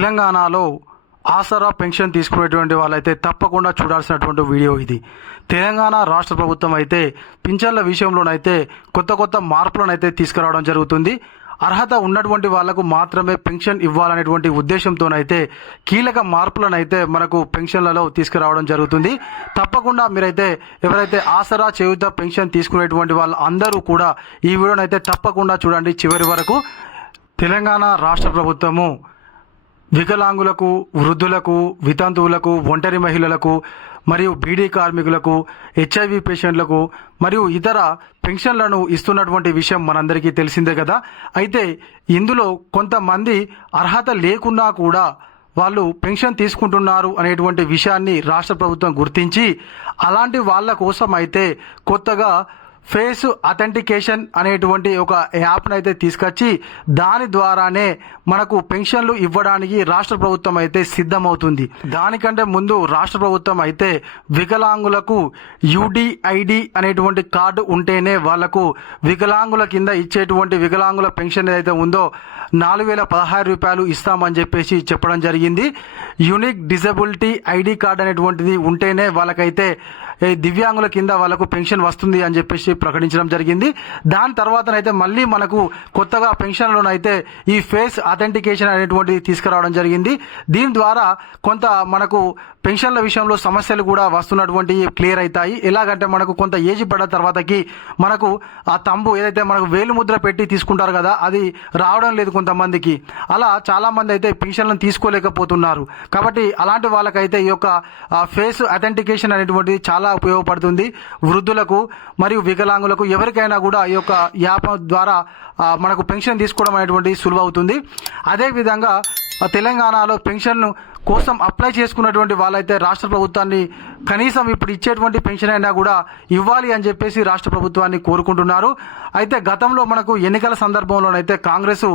తెలంగాణలో ఆసరా పెన్షన్ తీసుకునేటువంటి వాళ్ళైతే తప్పకుండా చూడాల్సినటువంటి వీడియో ఇది. తెలంగాణ రాష్ట్ర ప్రభుత్వం అయితే పింఛన్ల విషయంలోనైతే కొత్త మార్పులనైతే తీసుకురావడం జరుగుతుంది. అర్హత ఉన్నటువంటి వాళ్లకు మాత్రమే పెన్షన్ ఇవ్వాలనేటువంటి ఉద్దేశంతోనైతే కీలక మార్పులనైతే మనకు పెన్షన్లలో తీసుకురావడం జరుగుతుంది. తప్పకుండా మీరైతే ఎవరైతే ఆసరా చేయూత పెన్షన్ తీసుకునేటువంటి వాళ్ళు అందరూ కూడా ఈ వీడియోనైతే తప్పకుండా చూడండి చివరి వరకు. తెలంగాణ రాష్ట్ర ప్రభుత్వము వికలాంగులకు, వృద్ధులకు, వితంతువులకు, ఒంటరి మహిళలకు మరియు బీడీ కార్మికులకు, హెచ్ఐవి పేషెంట్లకు మరియు ఇతర పెన్షన్లను ఇస్తున్నటువంటి విషయం మనందరికీ తెలిసిందే కదా. అయితే ఇందులో కొంతమంది అర్హత లేకున్నా కూడా వాళ్ళు పెన్షన్ తీసుకుంటున్నారు అనేటువంటి విషయాన్ని రాష్ట్ర ప్రభుత్వం గుర్తించి అలాంటి వాళ్ళ కోసం అయితే కొత్తగా ఫేస్ అథెంటికేషన్ అనేటువంటి ఒక యాప్ను అయితే తీసుకొచ్చి దాని ద్వారానే మనకు పెన్షన్లు ఇవ్వడానికి రాష్ట్ర ప్రభుత్వం అయితే సిద్ధమవుతుంది. దానికంటే ముందు రాష్ట్ర ప్రభుత్వం అయితే వికలాంగులకు యుడిఐడి అనేటువంటి కార్డు ఉంటేనే వాళ్లకు వికలాంగుల కింద ఇచ్చేటువంటి వికలాంగుల పెన్షన్ ఏదైతే ఉందో 4016 రూపాయలు ఇస్తామని చెప్పేసి చెప్పడం జరిగింది. యూనిక్ డిజబిలిటీ ఐడి కార్డు అనేటువంటిది ఉంటేనే వాళ్ళకైతే దివ్యాంగుల కింద వాళ్ళకు పెన్షన్ వస్తుంది అని చెప్పేసి ప్రకటించడం జరిగింది. దాని తర్వాతనైతే మళ్ళీ మనకు కొత్తగా పెన్షన్లోనైతే ఈ ఫేస్ అథెంటికేషన్ అనేటువంటిది తీసుకురావడం జరిగింది. దీని ద్వారా కొంత మనకు పెన్షన్ల విషయంలో సమస్యలు కూడా వస్తున్నటువంటి క్లియర్ అవుతాయి. ఎలాగంటే మనకు కొంత ఏజ్ పడ్డ తర్వాతకి మనకు ఆ తంబు ఏదైతే మనకు వేలు ముద్ర పెట్టి తీసుకుంటారు కదా, అది రావడం లేదు కొంతమందికి. అలా చాలా మంది అయితే పెన్షన్లను తీసుకోలేకపోతున్నారు. కాబట్టి అలాంటి వాళ్ళకైతే ఈ యొక్క ఫేస్ అథెంటికేషన్ అనేటువంటిది చాలా ఉపయోగపడుతుంది. వృద్ధులకు మరియు వికలాంగులకు ఎవరికైనా కూడా ఈ యొక్క యాప్ ద్వారా మనకు పెన్షన్ తీసుకోవడం అనేటువంటి సులువవుతుంది. అదేవిధంగా తెలంగాణలో పెన్షన్ కోసం అప్లై చేసుకున్నటువంటి వాళ్ళైతే రాష్ట్ర ప్రభుత్వాన్ని కనీసం ఇప్పుడు ఇచ్చేటువంటి పెన్షన్ అయినా కూడా ఇవ్వాలి అని చెప్పేసి రాష్ట్ర ప్రభుత్వాన్ని కోరుకుంటున్నారు. అయితే గతంలో మనకు ఎన్నికల సందర్భంలోనైతే కాంగ్రెస్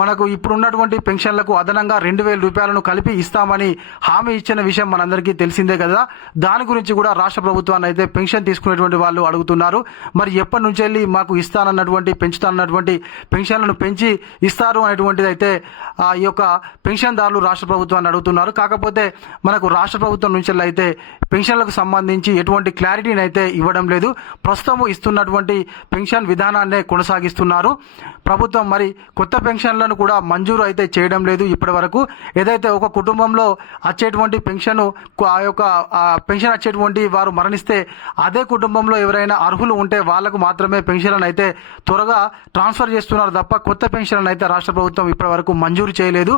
మనకు ఇప్పుడు ఉన్నటువంటి పెన్షన్లకు అదనంగా 2000 రూపాయలను కలిపి ఇస్తామని హామీ ఇచ్చిన విషయం మనందరికీ తెలిసిందే కదా. దాని గురించి కూడా రాష్ట్ర ప్రభుత్వాన్ని అయితే పెన్షన్ తీసుకునేటువంటి వాళ్ళు అడుగుతున్నారు. మరి ఎప్పటి నుంచి వెళ్ళి మాకు ఇస్తానన్నటువంటి పెంచుతానన్నటువంటి పెన్షన్లను పెంచి ఇస్తారు అనేటువంటిది అయితే ఈ యొక్క పెన్షన్దారులు రాష్ట్ర ప్రభుత్వాన్ని అడుగుతున్నారు. కాకపోతే మనకు రాష్ట్ర ప్రభుత్వం నుంచి అయితే పెన్షన్లకు సంబంధించి ఎటువంటి క్లారిటీని అయితే ఇవ్వడం లేదు. ప్రస్తుతం ఇస్తున్నటువంటి పెన్షన్ విధానాన్నే కొనసాగిస్తున్నారు ప్రభుత్వం. మరి కొత్త పెన్షన్లను కూడా మంజూరు అయితే చేయడం లేదు ఇప్పటి వరకు. ఏదైతే ఒక కుటుంబంలో వచ్చేటువంటి పెన్షన్ ఆ యొక్క పెన్షన్ వచ్చేటువంటి వారు మరణిస్తే అదే కుటుంబంలో ఎవరైనా అర్హులు ఉంటే వాళ్లకు మాత్రమే పెన్షన్లను అయితే త్వరగా ట్రాన్స్ఫర్ చేస్తున్నారు తప్ప కొత్త పెన్షన్లను అయితే రాష్ట్ర ప్రభుత్వం ఇప్పటి వరకు మంజూరు చేయలేదు.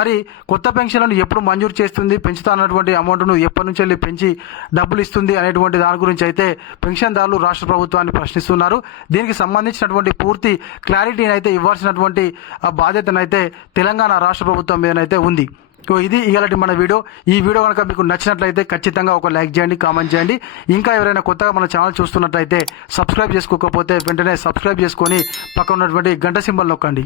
మరి కొత్త పెన్షన్లను ఎప్పుడు మంజూరు చేస్తుంది, పెంచుతానటువంటి అమౌంట్ను ఎప్పటి నుంచి వెళ్ళి పెంచి డబ్బులు ఇస్తుంది అనేటువంటి దాని గురించి అయితే పెన్షన్దారులు రాష్ట్ర ప్రభుత్వాన్ని ప్రశ్నిస్తున్నారు. దీనికి సంబంధించినటువంటి పూర్తి క్లారిటీని అయితే ఇవ్వాల్సినటువంటి బాధ్యతనైతే తెలంగాణ రాష్ట్ర ప్రభుత్వం మీదనైతే ఉంది. ఇది ఇలాంటి మన వీడియో. ఈ వీడియో కనుక మీకు నచ్చినట్లయితే ఖచ్చితంగా ఒక లైక్ చేయండి, కామెంట్ చేయండి. ఇంకా ఎవరైనా కొత్తగా మన ఛానల్ చూస్తున్నట్లయితే సబ్స్క్రైబ్ చేసుకోకపోతే వెంటనే సబ్స్క్రైబ్ చేసుకొని పక్కన ఉన్నటువంటి గంట సింబల్ నొక్కండి.